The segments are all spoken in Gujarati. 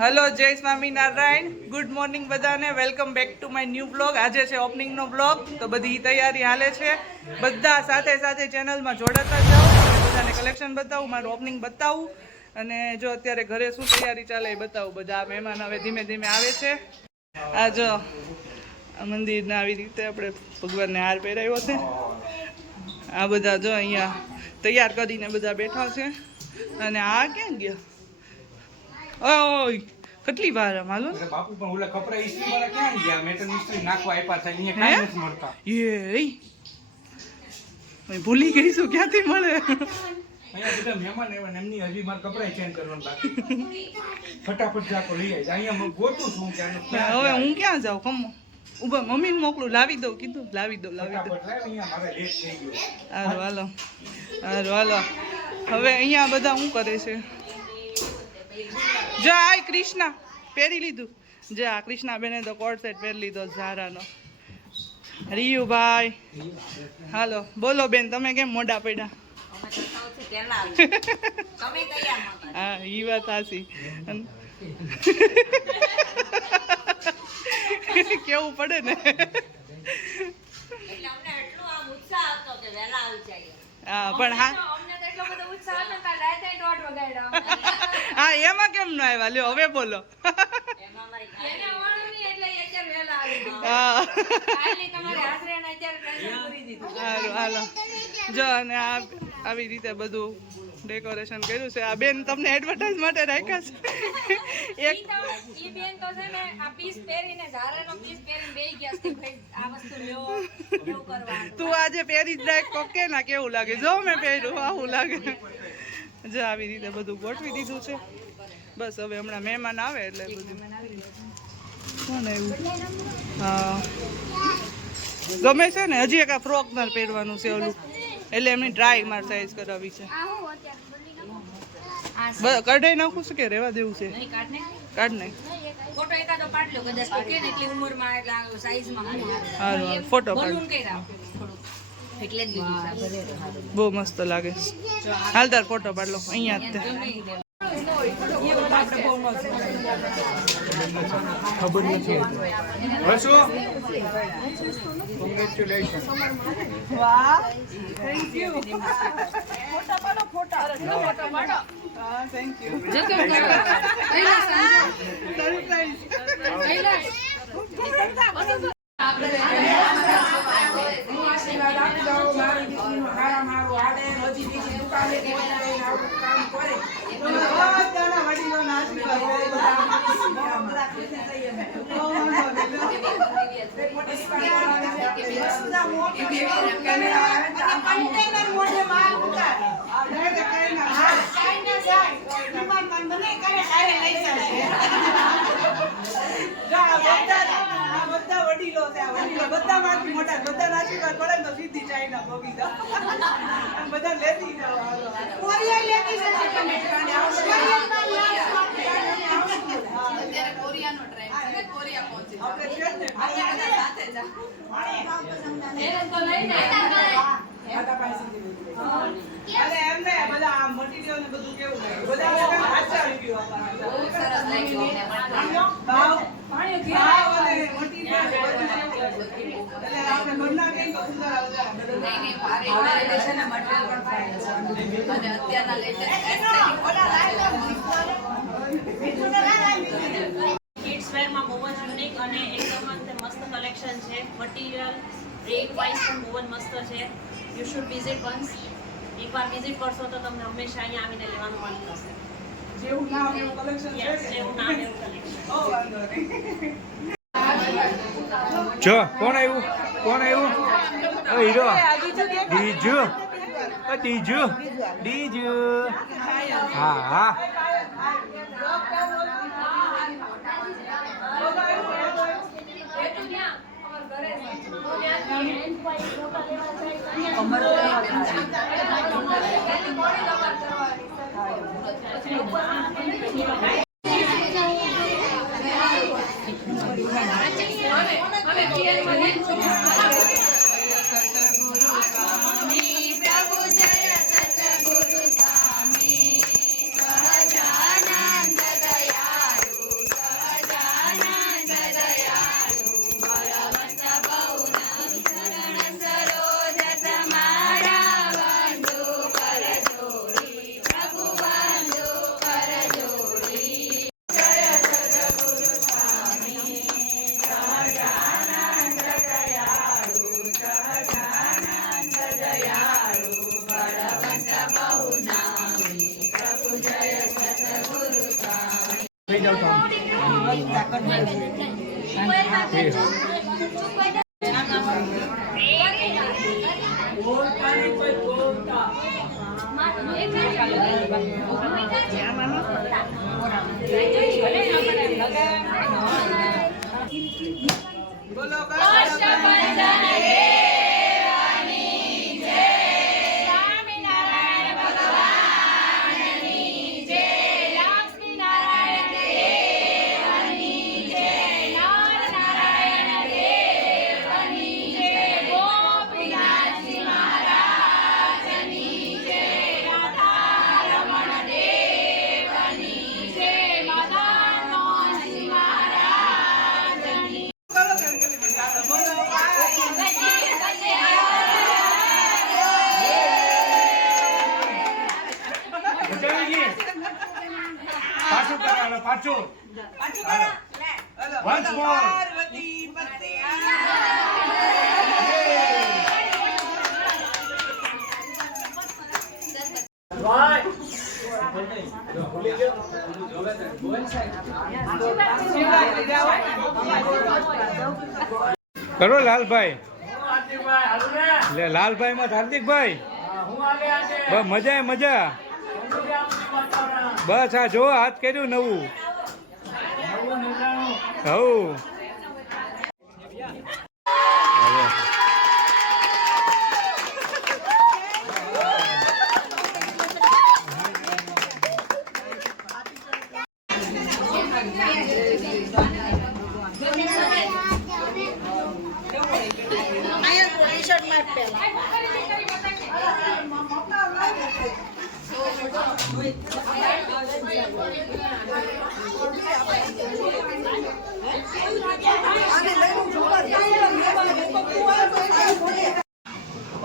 हेलो जय स्वामीनारायण गुड मॉर्निंग बधाने welcome back to my new blog आज है ओपनिंग नो ब्लॉग तो बधी तैयारी हाले छे बधा साथे साथे चेनल में जोड़ता जाओ बधाने कलेक्शन बतावुं मारू ओपनिंग बतावुं अने जो अत्यारे घरे शुं तैयारी चाले बतावुं बधा मेहमान हवे धीमे धीमे आवे छे आ जो मंदिरने आवी रीते आपणे भगवानने हार पहिराव्यो छे आ बधा जो अहींया तैयार करीने बधा बैठा छे अने आ क्यां गया ओय કેટલી વાર માલો બાપુ પણ ઓલા કપડા ઇસ્ત્રી વાળા ક્યાં ગયા મેટર ઇસ્ત્રી નાખવા આપ્યા છે અહીંયા કાઈ નથી મળતા એ મેં ભૂલી ગઈ છું ક્યાંથી મળે અહીંયા બધા મહેમાન એવા એમની હજી માર કપડા ચેન્જ કરવાનું બાકી ફટાફટ જાકો લઈ આવી અહીંયા હું ગોતું છું કે હવે હું ક્યાં જાઉં કમ ઉભા મમ્મીને મોકલું લાવી દઉં કીધું લાવી દઉં ફટાફટ લાવ અહીંયા મારે લેટ થઈ ગયો હાલો હાલો હવે અહીંયા બધા શું કરે છે જો આ કૃષ્ણા પહેરી લીધું જે આ કૃષ્ણા બેને તો કોટ સેટ પહેરી લીધો ઝારાનો રીયુ ભાઈ હાલો બોલો બેન તમે કેમ મોઢા પડ્યા હા ઈ વાત સાચી કેવું પડે ને હા પણ હા હા એમાં કેમ ન આવ્યા લ્યો હવે બોલો હાલો જો અને આવી રીતે બધું ડેકોરેશન કર્યું છે આ બેન તમને એડવર્ટાઇઝ માટે રાખ્યા છે એક બેન તો છે ને આ પીસ પહેરીને ઝારાનો પીસ પહેરીને બેહી ગયા છે ભાઈ આ વસ્તુ લ્યો એવું કરવાનું તું આજે પહેરી જ રાખ કોકે ના કેવું લાગે જો મેં પહેર્યું આવું લાગે જો આવી રીતે બધું ગોઠવી દીધું છે બસ હવે હમણાં મહેમાન આવે એટલે બધું કોણ આવ્યું હા ગમે છે ને હજી એક આ ફ્રોક માર પહેરવાનું છે ઓલું એટલે એમની ડ્રાય માર સાઈઝ કરાવી છે કઢાઈ નાખું છે કે રહેવા દેવું છે કાઢ નાખ ફોટો એકાદો પાડ લો કદાચ કે એટલી ઉંમરમાં એટલે સાઈઝમાં હારું ફોટો પાડ એટલે જ બહુ મસ્ત લાગે હાલ તાર ફોટો પાડ લો અહીંયા જ ખબર નથી હર્ષો કોંગ્રેચ્યુલેશન વાહ થેન્ક યુ ફોટા પાડો ફોટા હા થેન્ક યુ જો કેમ કરો સરપ્રાઈઝ આશીર્વાદ આપી દો મારી દીકરીનું હારા મારું આડે હજી બીજી દુકાને આવું કામ કરે બધાના વડીલોના બધા વડીલો બધા માંથી મોટા બધા આશીર્વાદ પડે તો સીધી ચાઈના ભોગી દો બધા લેતી જાઓ અત્યારે કોરિયાનો ટ્રેન્ડ છે કોરિયા પહોંચી આપણે છે ને સાથે જા એને તો લઈને અને એમને બધા આ મટીરીયલ ને બધું કેવું લાગે બધા આચા રિવ્યુ આપવાના બહુ સરસ લાગ્યું ભાવ અને મટીરીયલ બધું કેવું લાગે એટલે આપણે ઘરના કઈ તો સુંદર આવતા નહીં ભારે એટલે છે ને મટીરીયલ પણ ફાઇન છે અને અત્યારના લેટેસ્ટ કિડ્સ વેરમાં બહુ જ યુનિક અને એકદમ મસ્ત કલેક્શન છે મટીરિયલ રેટ વાઇઝ પણ બહુ જ મસ્ત છે યુ શુડ વિઝિટ વન્સ એકવાર વિઝિટ કરશો તો તમને હંમેશા અહીંયા આવીને લેવાનું મન થશે જેવું નામ એવું કલેક્શન છે યસ એવું નામ એવું કલેક્શન ઓ વાંધો નહીં જો કોણ આવ્યું ઓ હીરો ડીજુ ડીજુ હા હા થઈ જાવ તો બોલો પાછું કરાવો પાછું once more કરો લાલભાઈ લે લાલભાઈ માં હાર્દિકભાઈ બસ મજા મજા બસ આ જો હાથ કર્યું નવું હવ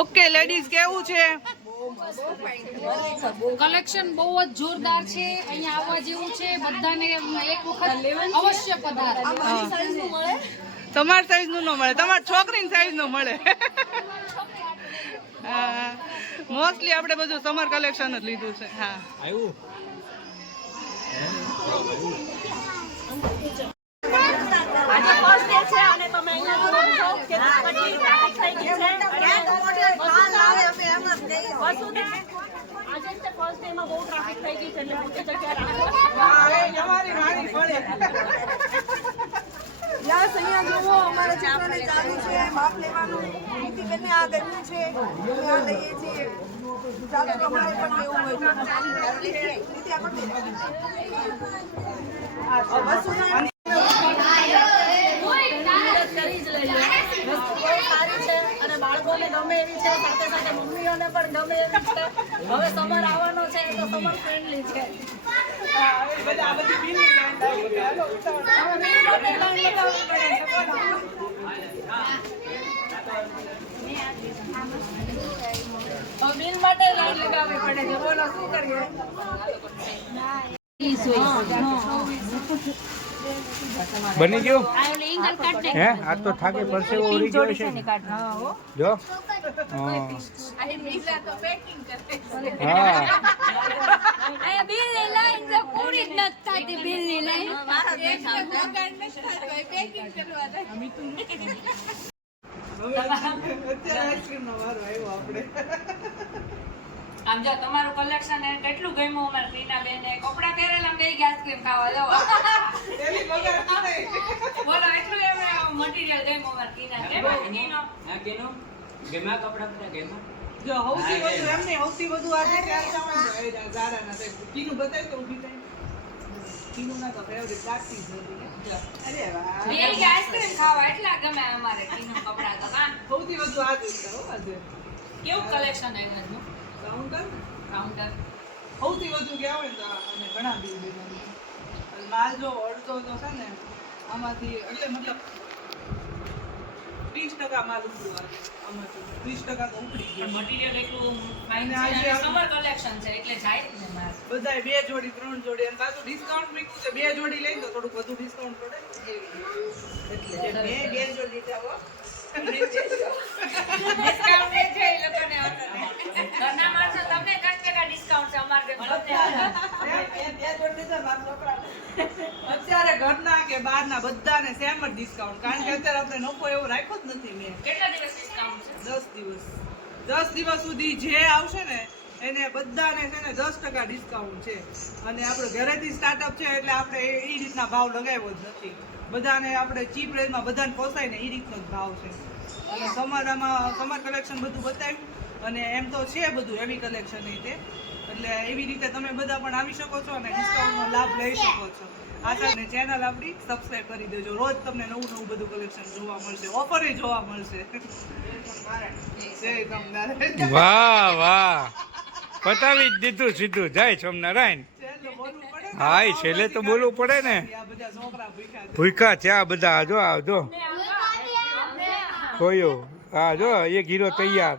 ઓકે લેડીઝ કેવું છે? કલેક્શન બહુ જ જોરદાર છે. અહીંયા આવવા જેવું છે. બધાને એક વખત અવશ્ય પધારો. તમાર સાઈઝ નું ન મળે, તમાર છોકરીની સાઈઝ નું મળે. મોસ્ટલી આપણે બધું સમર કલેક્શન જ લીધું છે. હા આવ્યું આજે ફર્સ્ટ ડે છે અને તમે અહીંયા જુઓ છો કે કેટલી ટ્રાફિક થઈ ગઈ છે. આજે તે ફર્સ્ટ ડે માં બહુ ટ્રાફિક થઈ ગઈ છે એટલે મોટી જગ્યાએ રાખો. યસ અહીંયા જુઓ અમારા છોકરાને ચાલુ છે માપ લેવાનું નીતિબેનને આ ગમ્યું છે આ લઈએ છીએ ચાલો તમારે પણ લેવું હોય તો નીતિ આપણે વસ્તુ સારી છે અને બાળકોને ગમે એવી છે, સાથે સાથે મમ્મીઓને પણ ગમે એવી છે. હવે સમર આવવાનો છે તો સમર ફ્રેન્ડલી છે. બિલ માટે લાઈન લગાવવી પડે છે બોલો શું કરીએ બની ગયું હે આ તો થાકે પડશે ઓરી ગયો છે જો હા આમ જો તમારું કલેક્શન કેટલું ગમ્યું અમારે રીના બેન કપડા પહેરેલા બે આઈસ્ક્રીમ ખાવા જાવ બોલો એટલું એમ મટીરિયલ ગમ્યું અમારે રીના જો સૌથી વધુ એમને સૌથી વધુ આજે ઝારાના છે. કીનું બતાવી તો ઊભી થાય. કીનું ના તો ફેવરિટ લાગતી જ નથી. અરે વાહ, બે આઈસ્ક્રીમ ખાવા એટલા ગમે અમારે રીના કપડા તો કા સૌથી વધુ આજે આજે કેવું કલેક્શન આવ્યું કાઉન્ટર કાઉન્ટર સૌથી વધુ ગયા હોય ને તો અને ઘણા બિલ માલ જો અડધો તો છે ને આમાંથી એટલે મતલબ 30% માલ ઉપડું આવે આમાંથી 30% તો ઉપડી ગયો. મટીરિયલ એટલું ફાઇન અને છે આજે અને સમર કલેક્શન છે એટલે જાય જ ને માર બધાય 2 જોડી 3 જોડી અને પાછું ડિસ્કાઉન્ટ મૂક્યું છે. 2 જોડી લઈને તો થોડુંક વધુ ડિસ્કાઉન્ટ પડે એટલે મેં 2 જોડી લીધા હો. ડિસ્કાઉન્ટ છે એ લોકોને ઘરના માણસો તમને 10% ડિસ્કાઉન્ટ ડિસ્કાઉન્ટ છે અમારે ઘરે બધે. અત્યારે ઘરના કે બહારના બધાને સેમ જ ડિસ્કાઉન્ટ, કારણ કે અત્યારે આપણે નફો એવો રાખ્યો જ નથી મેં. કેટલા દિવસ ડિસ્કાઉન્ટ છે? 10 દિવસ સુધી જે આવશે ને એને બધાને છે ને 10% ડિસ્કાઉન્ટ છે. અને આપણે ઘરેથી સ્ટાર્ટઅપ છે એટલે આપણે એ રીતના ભાવ લગાવ્યો જ નથી. બધાને આપણે ચીપ રેન્જમાં બધાને પોસાય ને એ રીતનો જ ભાવ છે. અને સમર કલેક્શન બધું બતાવ્યું અને એમ તો છે બધું હેવી કલેક્શન રીતે, એટલે એવી રીતે તમે બધા પણ આવી શકો છો અને ડિસ્કાઉન્ટનો લાભ લઈ શકો છો. આશાને ચેનલ આપણી સબસ્ક્રાઇબ કરી દેજો. રોજ તમને નવું બધું કલેક્શન જોવા મળશે, ઓફર જોવા મળશે. જય સ્વામિનારાયણ. વાહ વાહ, પતાવી જ દીધું સીધું. જય સ્વામિનારાયણ. છેલ્લે બોલવું પડે ને. હા, એ છેલ્લે તો બોલવું પડે ને. આ બધા છોકરા ભૂખ્યા છે. ભૂખા છે આ બધા. જો આવજો કોયો. હા જો એક હીરો તૈયાર.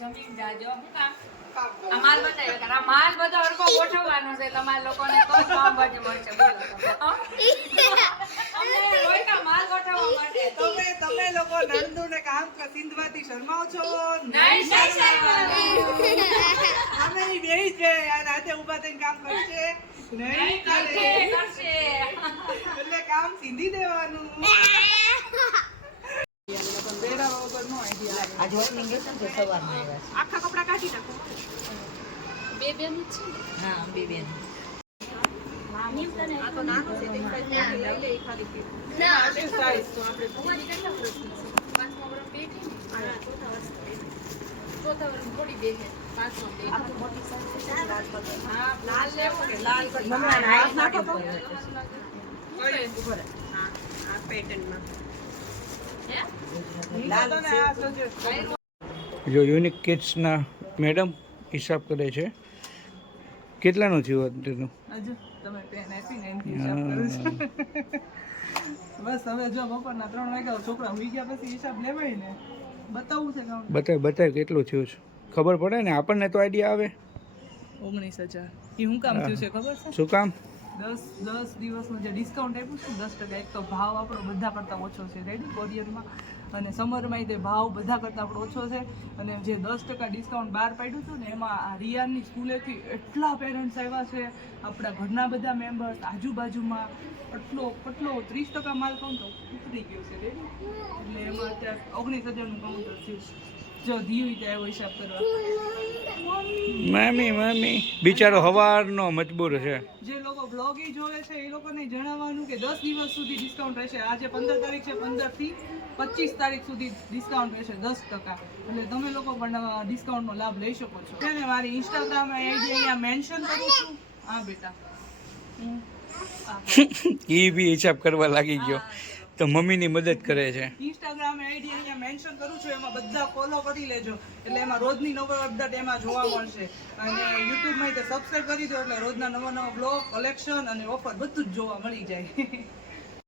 જમીન જાજો. શું કામ? આ માલ બતાવ્યો કે આ માલ બધો હરખો ગોઠવવાનો છે તમારા લોકોને, તો જ પાવભાજી મળશે. બોલો તમે. અમને રોયકા માલ ગોઠવવા માટે. તમે લોકો નણંદોને કામ સિંધવાથી શરમાવો છો? નહીં શરમાવું. અમે ઈ બેય છે આ રાતે ઊભા થઈને કામ કરશે નહીં કરે. કરશે. એટલે કામ સીધી દેવાનું. બેડા વગરનો idea આવે. આખા કપડાં કાઢી નાખો. આ તો નાનો છે, એક size મોટી લઈ લે, ઈ ખાલી કે. આ છે size તો આપણે હા, લાલ લેવો કે લાલ કરી. હાથ નાખો તો. લાલ છે. આ suggest. જો યુનિક કિડ્સના મેડમ હિસાબ કરે છે. કેટલાનું થયું અત્યારનું? હજુ તમે પેન આપીને એનથી હિસાબ કરો છો. બસ હવે જો બપોરના 3 વાગ્યા છોકરા હુઈ ગયા પછી હિસાબ લેવાય ને. બતાવવું છે કાઉન્ટ. બતાવ કેટલું થયું છે ખબર પડે ને આપણને, તો આઈડિયા આવે. 19,000. એ હું કામ થયું છે ખબર છે? શું કામ? 10 દિવસનું જે ડિસ્કાઉન્ટ આપ્યું છે ને 10%, એક તો ભાવ આપણો બધા કરતાં ઓછો છે રેડી કોરિયરમાં, અને સમરમાં તે ભાવ બધા કરતાં આપણો ઓછો છે. અને જે 10% ડિસ્કાઉન્ટ બહાર પાડ્યું હતું ને એમાં આ રિયાની સ્કૂલેથી એટલા પેરેન્ટ્સ આવ્યા છે, આપણા ઘરના બધા મેમ્બર્સ, આજુબાજુમાં એટલો 30% માલ કાઉન્ટ ઉતરી ગયો છે રેડી. એટલે એમાં અત્યારે 19,000નું કાઉન્ટર થયું. જો દીવી ત્યાં એવો હિસાબ કરવા. મમ્મી બિચારો હવારનો મજબૂર છે. જે લોકો બ્લોગ જોવે છે એ લોકોને જણાવવાનું કે 10 દિવસ સુધી ડિસ્કાઉન્ટ રહેશે. આજે 15 તારીખ છે, 15 થી 25 તારીખ સુધી ડિસ્કાઉન્ટ રહેશે 10%. એટલે તમે લોકો પણ ડિસ્કાઉન્ટનો લાભ લઈ શકો છો. છે ને મારી ઇન્સ્ટાગ્રામ આઈડી અહીંયા મેન્શન કરું છું. હા બેટા, એ બી હિસાબ કરવા લાગી ગયો તો મમ્મીની મદદ કરે છે. ઇન્સ્ટાગ્રામ આઈડી અહીંયા મેન્શન કરું છું, એમાં બધા ફોલો કરી લેજો. એટલે એમાં રોજની નવો અપડેટ એમાં જોવા મળશે. અને યુટ્યુબમાં તે સબસ્ક્રાઇબ કરી દો એટલે રોજના નવા બ્લોગ, કલેક્શન અને ઓફર બધું જ જોવા મળી જાય.